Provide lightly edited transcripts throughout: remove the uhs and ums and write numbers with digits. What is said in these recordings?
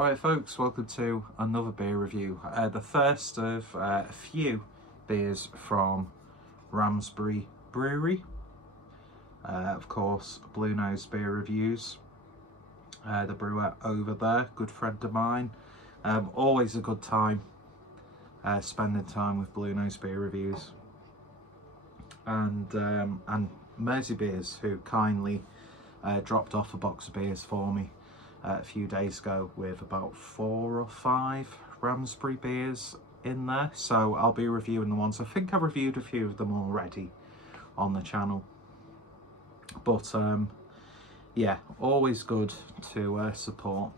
Alright folks, welcome to another beer review. The first of a few beers from Ramsbury Brewery. Of course, Blue Nose Beer Reviews. The brewer over there, good friend of mine. Always a good time spending time with Blue Nose Beer Reviews. And Mersey Beers, who kindly dropped off a box of beers for me a few days ago with about 4 or 5 Ramsbury beers in there. So I'll be reviewing the ones. I think I've reviewed a few of them already on the channel. But yeah, always good to support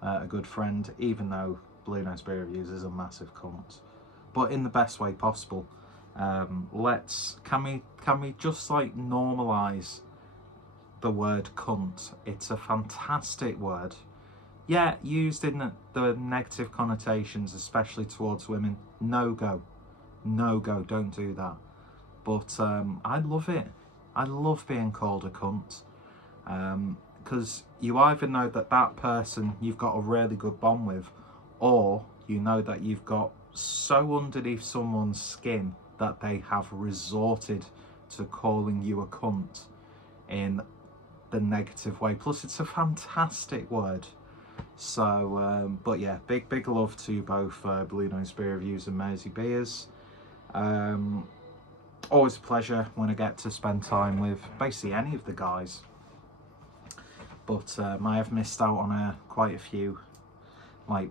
a good friend, even though Blue Nose Beer Reviews is a massive cunt. But in the best way possible. Can we just like normalise the word cunt? It's a fantastic word. Yeah, used in the negative connotations, especially towards women. No go, don't do that. But I love it. I love being called a cunt, because you either know that person you've got a really good bond with, or you know that you've got so underneath someone's skin that they have resorted to calling you a cunt in the negative way. Plus it's a fantastic word. So but yeah, big love to both Blue Nose Beer Reviews and Mersey Beers. Always a pleasure when I get to spend time with basically any of the guys, but I have missed out on quite a few like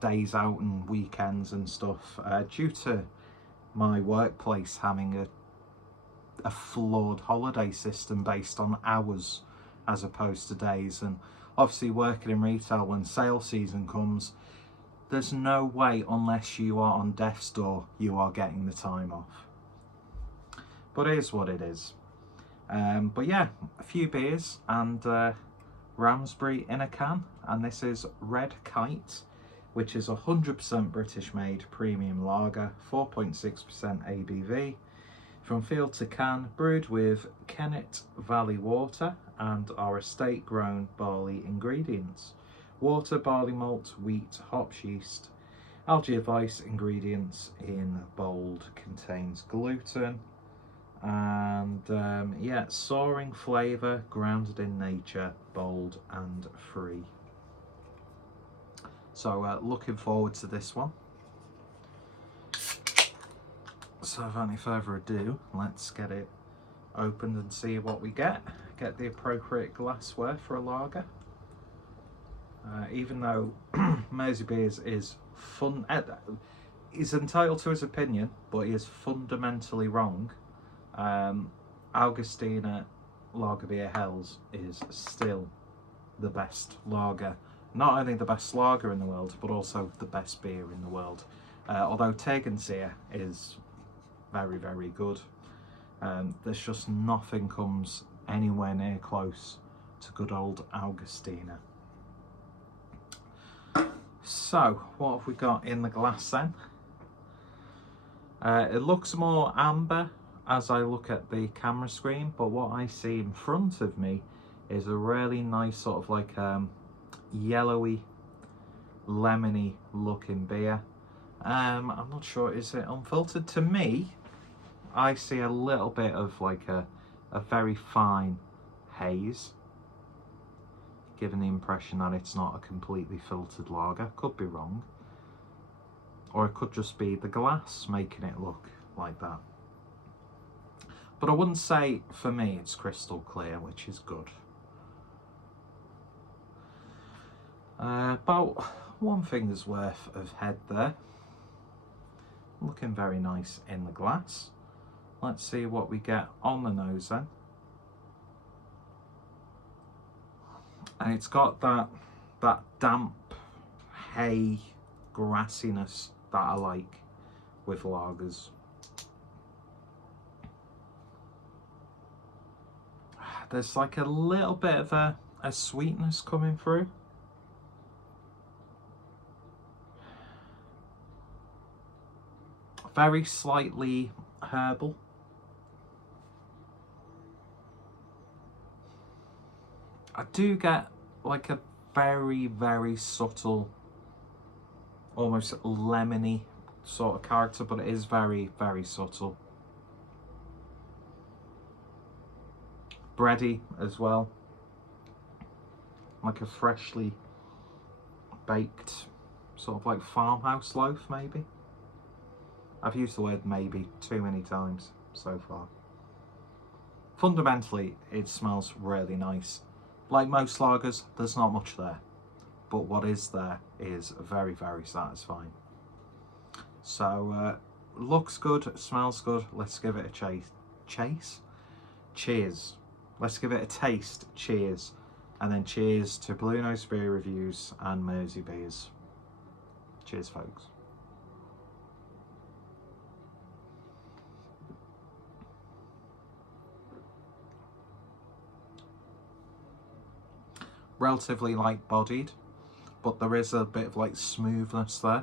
days out and weekends and stuff due to my workplace having a flawed holiday system based on hours as opposed to days. And obviously working in retail, when sale season comes, there's no way, unless you are on death's door, you are getting the time off. But it is what it is. But yeah, a few beers and Ramsbury in a can, and this is Red Kite, which is 100% British made premium lager, 4.6% ABV, from field to can, brewed with Kennet Valley water and our estate grown barley ingredients: water, barley malt, wheat, hops, yeast. Algae advice ingredients in bold contains gluten, and yeah, soaring flavour, grounded in nature, bold and free. So looking forward to this one. So without any further ado, let's get it opened and see what we get. Get the appropriate glassware for a lager. Even though Mersey Beers is he's entitled to his opinion, but he is fundamentally wrong. Augustiner Lager Beer Hells is still the best lager. Not only the best lager in the world, but also the best beer in the world. Although Tegernseer is very, very good. There's just nothing comes anywhere near close to good old Augustiner. So, what have we got in the glass then? It looks more amber as I look at the camera screen, but what I see in front of me is a really nice sort of like yellowy, lemony looking beer. I'm not sure, is it unfiltered? To me, I see a little bit of like a very fine haze, giving the impression that it's not a completely filtered lager. Could be wrong, or it could just be the glass making it look like that. But I wouldn't say, for me, it's crystal clear, which is good. About 1 finger's worth of head there. Looking very nice in the glass. Let's see what we get on the nose then. And it's got that damp hay grassiness that I like with lagers. There's like a little bit of a sweetness coming through. Very slightly herbal. I do get like a very, very subtle, almost lemony sort of character, but it is very, very subtle. Bready as well, like a freshly baked sort of like farmhouse loaf maybe. I've used the word maybe too many times so far. Fundamentally, it smells really nice. Like most lagers, there's not much there, but what is there is very, very satisfying. So looks good, smells good. Let's give it a cheers. Let's give it a taste. Cheers. And then cheers to Blue Nose Beer Reviews and Mersey Beers. Cheers, folks. Relatively light bodied, but there is a bit of like smoothness there.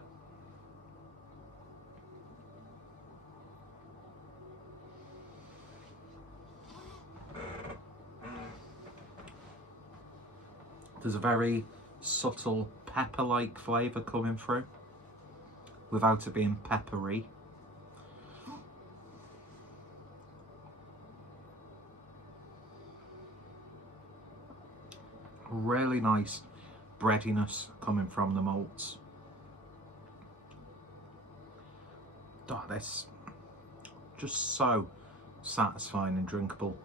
There's a very subtle pepper-like flavour coming through without it being peppery. Really nice breadiness coming from the malts. Oh, this just so satisfying and drinkable,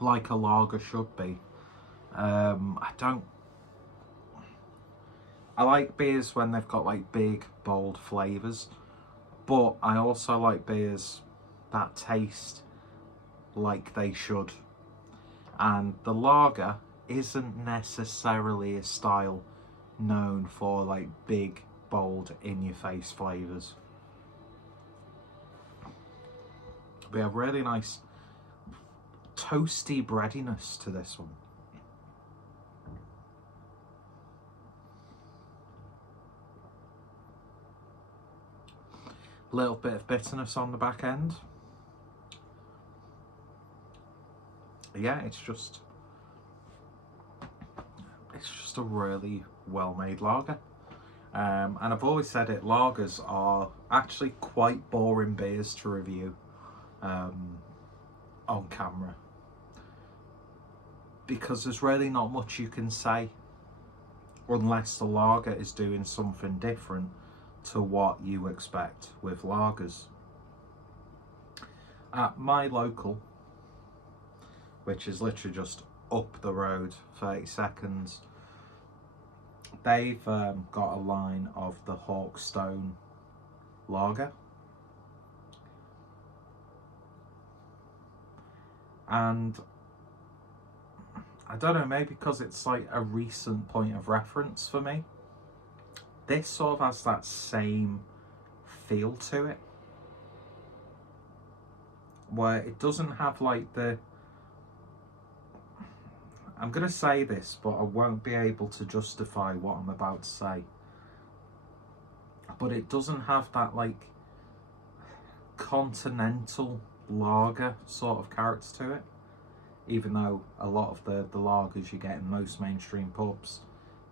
like a lager should be. I like beers when they've got like big, bold flavours, but I also like beers that taste like they should. And the lager isn't necessarily a style known for like big, bold, in-your-face flavours. We have really nice toasty breadiness to this one. A little bit of bitterness on the back end. Yeah, it's just a really well-made lager. And I've always said it, lagers are actually quite boring beers to review on camera, because there's really not much you can say unless the lager is doing something different to what you expect with lagers. At my local, which is literally just up the road, 30 seconds, they've got a line of the Hawkstone lager. And I don't know, maybe because it's like a recent point of reference for me, this sort of has that same feel to it, where it doesn't have like the, I'm going to say this, but I won't be able to justify what I'm about to say, but it doesn't have that like continental lager sort of character to it, even though a lot of the lagers you get in most mainstream pubs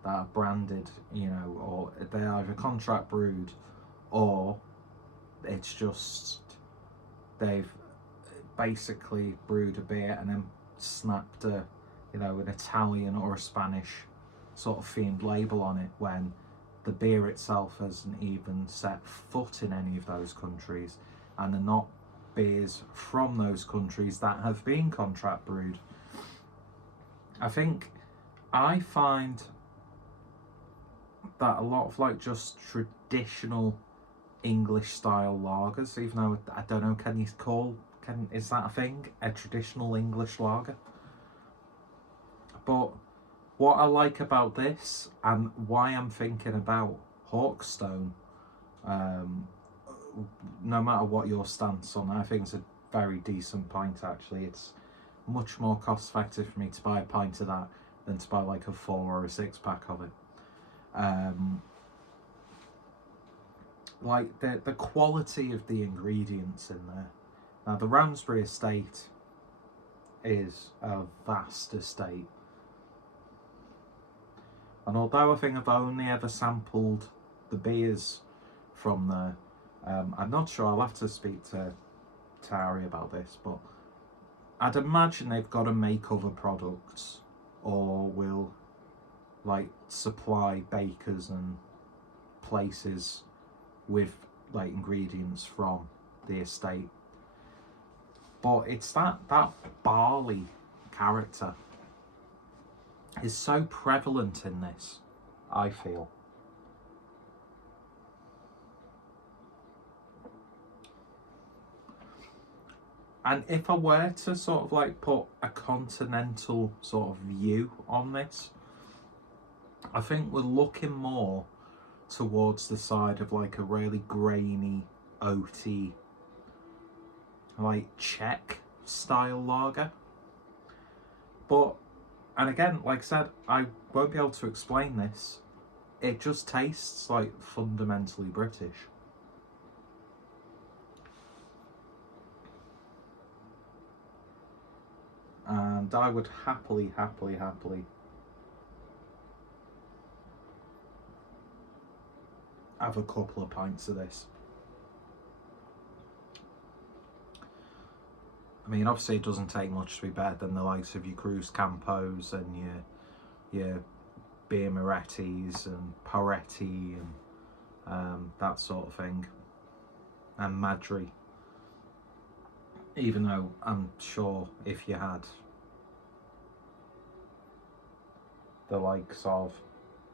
that are branded, you know, or they're either contract brewed or it's just they've basically brewed a beer and then snapped a, you know, an Italian or a Spanish sort of themed label on it, when the beer itself hasn't even set foot in any of those countries, and they're not beers from those countries that have been contract brewed. I find that a lot of like just traditional English style lagers, even though I don't know, is that a thing? A traditional English lager? But what I like about this, and why I'm thinking about Hawkstone, no matter what your stance on it, I think it's a very decent pint actually. It's much more cost effective for me to buy a pint of that than to buy like a 4 or a 6 pack of it. Like the quality of the ingredients in there. Now the Ramsbury estate is a vast estate. And although I think I've only ever sampled the beers from there, I'm not sure, I'll have to speak to Tari about this, but I'd imagine they've got to make other products or will like supply bakers and places with like ingredients from the estate. But it's that barley character is so prevalent in this, I feel. And if I were to sort of like put a continental sort of view on this, I think we're looking more towards the side of like a really grainy, oaty, like Czech style lager. But, and again, like I said, I won't be able to explain this. It just tastes like fundamentally British. And I would happily have a couple of pints of this. I mean, obviously it doesn't take much to be better than the likes of your Cruz Campos and your Beer Morettis and Poretti and that sort of thing, and Madri. Even though I'm sure if you had the likes of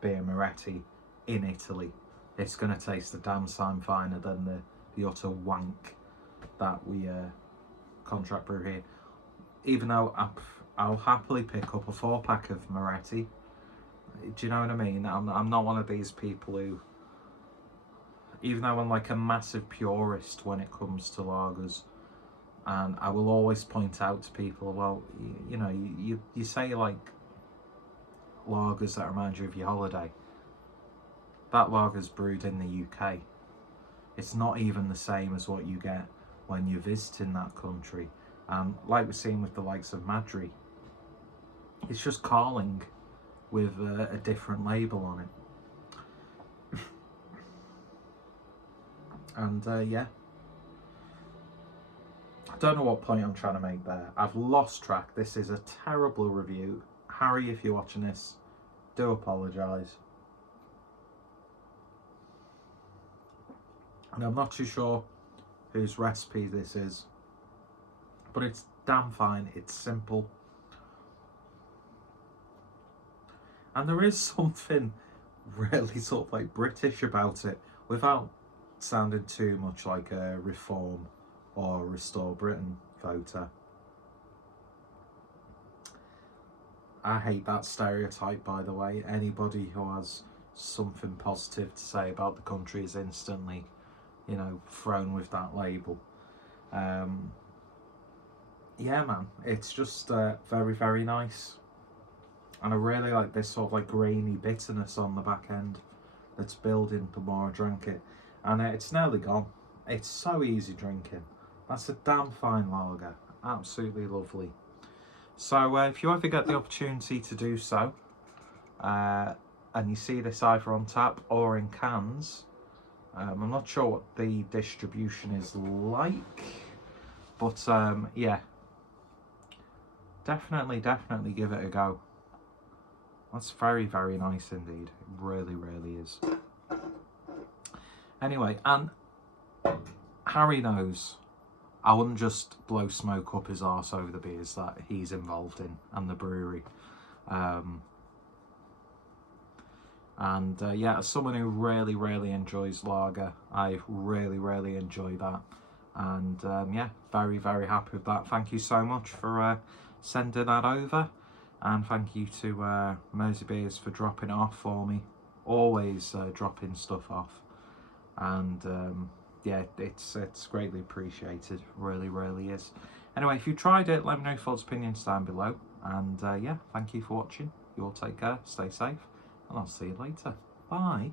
Beer Moretti in Italy, it's going to taste a damn sight finer than the utter wank that we contract brew here. Even though I'll happily pick up a 4-pack of Moretti. Do you know what I mean? I'm not one of these people who, even though I'm like a massive purist when it comes to lagers, and I will always point out to people, well, you know, you say like lagers that remind you of your holiday. That lager's brewed in the UK. It's not even the same as what you get when you're visiting that country. Like we're seeing with the likes of Madri, it's just Carling with a different label on it. And yeah, I don't know what point I'm trying to make there. I've lost track. This is a terrible review. Harry, if you're watching this, do apologise. And I'm not too sure whose recipe this is, but it's damn fine. It's simple. And there is something really sort of like British about it, without sounding too much like a Reform or Restore Britain voter. I hate that stereotype, by the way. Anybody who has something positive to say about the country is instantly, you know, thrown with that label. Yeah, man, it's just very, very nice. And I really like this sort of like grainy bitterness on the back end that's building the more I drank it. And it's nearly gone. It's so easy drinking. That's a damn fine lager. Absolutely lovely. So if you ever get the opportunity to do so, and you see this either on tap or in cans, I'm not sure what the distribution is like, but yeah, definitely give it a go. That's very, very nice indeed. It really, really is. Anyway, and Harry knows I wouldn't just blow smoke up his arse over the beers that he's involved in and the brewery. Yeah, as someone who really, really enjoys lager, I really, really enjoy that. And yeah, very, very happy with that. Thank you so much for sending that over. And thank you to Mersey Beers for dropping it off for me. Always dropping stuff off. And yeah, it's greatly appreciated. Really, really is. Anyway, if you tried it, let me know your thoughts, opinions down below. And yeah, thank you for watching. You all take care, stay safe, and I'll see you later. Bye.